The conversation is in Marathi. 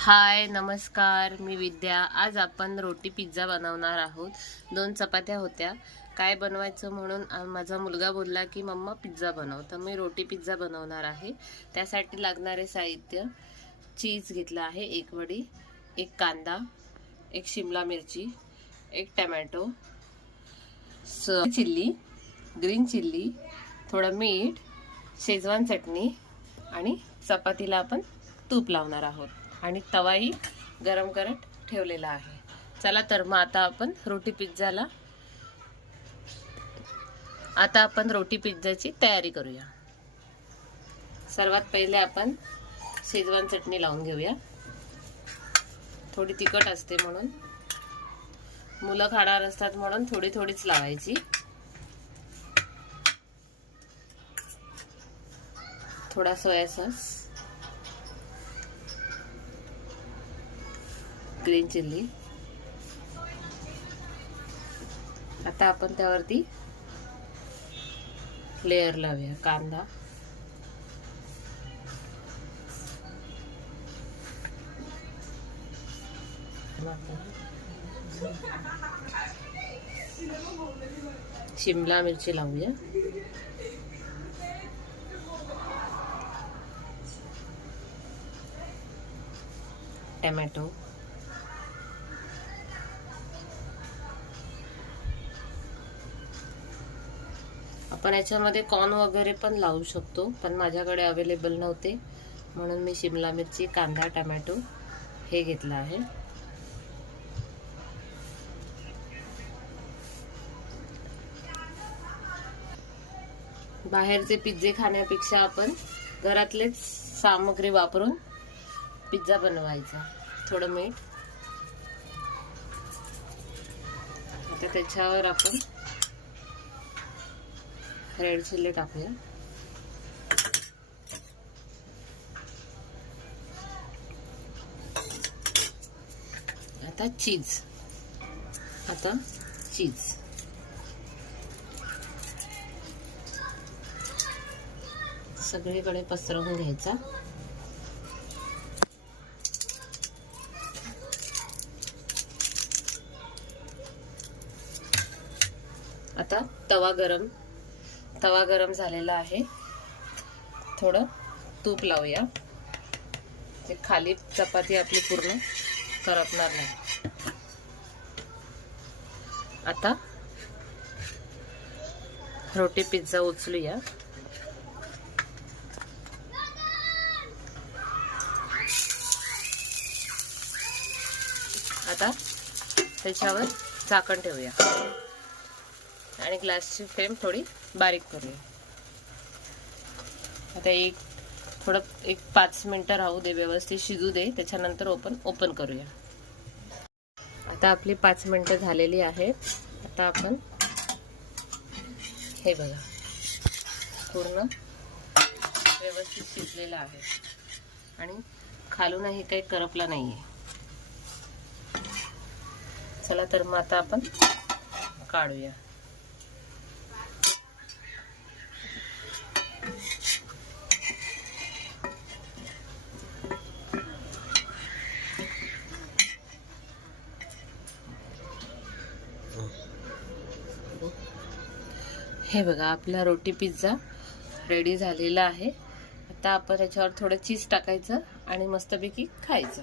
हाय नमस्कार मी विद्या. आज आपण रोटी पिझ्झा बनवणार आहोत. दोन चपात्या होत्या. काय बनवायचं म्हणून माझा मुलगा बोलला की मम्मा पिझ्झा बनव. तर मी रोटी पिझ्झा बनवणार आहे. त्यासाठी लागणारे साहित्य चीज घेतलं आहे एक वडी एक कांदा एक शिमला मिरची एक टमॅटो स चिल्ली ग्रीन चिल्ली थोडं मीठ शेजवान चटणी आणि चपातीला आपण तूप लावणार आहोत. आणि तवाही गरम करत ठेवलेला आहे. चला तर मग आता आपण रोटी पिझ्झाला आता आपण रोटी पिझ्झाची तयारी करूया. सर्वात पहिले आपण शेजवान चटणी लावून घेऊया. थोडी तिखट असते म्हणून. मुलं खाणार असतात म्हणून थोडी थोडीच लावायची. थोडा सोया सॉस. Green chilli. आता आपण त्यावरती लेअर लावूया कांदा. शिमला मिरची लावूया. टमॅटो. आपण याच्यामध्ये कॉर्न वगैरे पण लावू शकतो पण माझ्याकडे अवेलेबल नव्हते. म्हणून मी शिमला मिरची कांदा टमॅटो हे घेतलं आहे. बाहेरचे पिझ्झे खाण्यापेक्षा आपण घरातलेच सामग्री वापरून पिझ्झा बनवायचा. थोडं मीठ. आता त्याच्यावर आपण रेड चिल्ली टाकूया आता चीज आता चीज सगळीकडे पसरवून घ्यायचा। आता तवा गरम तवा गरम झालेला आहे. थोडं तूप लावूया. ते खाली चपाती आपली पूर्ण करपणार नाही. आता रोटी पिझ्झा उचलूया. आता त्याच्यावर झाकण ठेवूया. आणि ग्लासची फ्लेम थोडी बारीक करूया. आता एक थोडं एक पाच मिनटं राहू दे व्यवस्थित शिजू दे त्याच्यानंतर ओपन ओपन करूया. आता आपली पाच मिनटं झालेली आहेत आता आपण हे बघा. पूर्ण व्यवस्थित शिजलेलं आहे. आणि खालूनही काही करपला आहे चला तर मग आता आपण काढूया. हे बघा आपला रोटी पिझ्झा रेडी झालेला आहे. आता आपण याच्यावर थोडं चीज टाकायचं आणि मस्तपैकी खायचं.